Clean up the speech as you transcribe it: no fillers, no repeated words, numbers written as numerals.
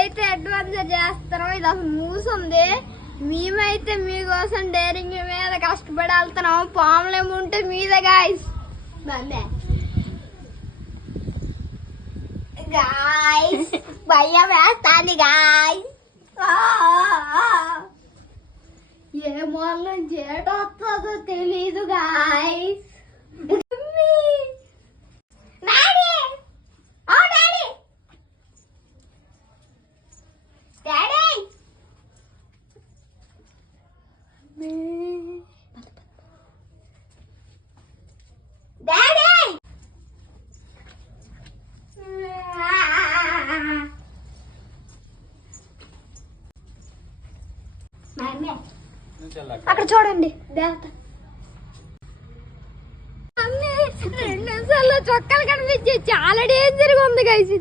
అయితే అడ్వెంచర్ చేస్తున్నాం. ఇది అసలు మూసుంది. మేమైతే మీకోసం డైరింగ్ మీద కష్టపడి వెళ్తున్నాం. పాములేముంటే మీద గాయస్ గాయస్ భయ్య వేస్తాను గాయస్. ఏ మూల నుంచి ఏటో వస్తుందో తెలీదు గాయస్. అక్కడ చూడండి దేవత. 2 నిమిషాల్లో చొక్కాలు కనిపించే చాలా డేంజర్ గా ఉంది గైస్.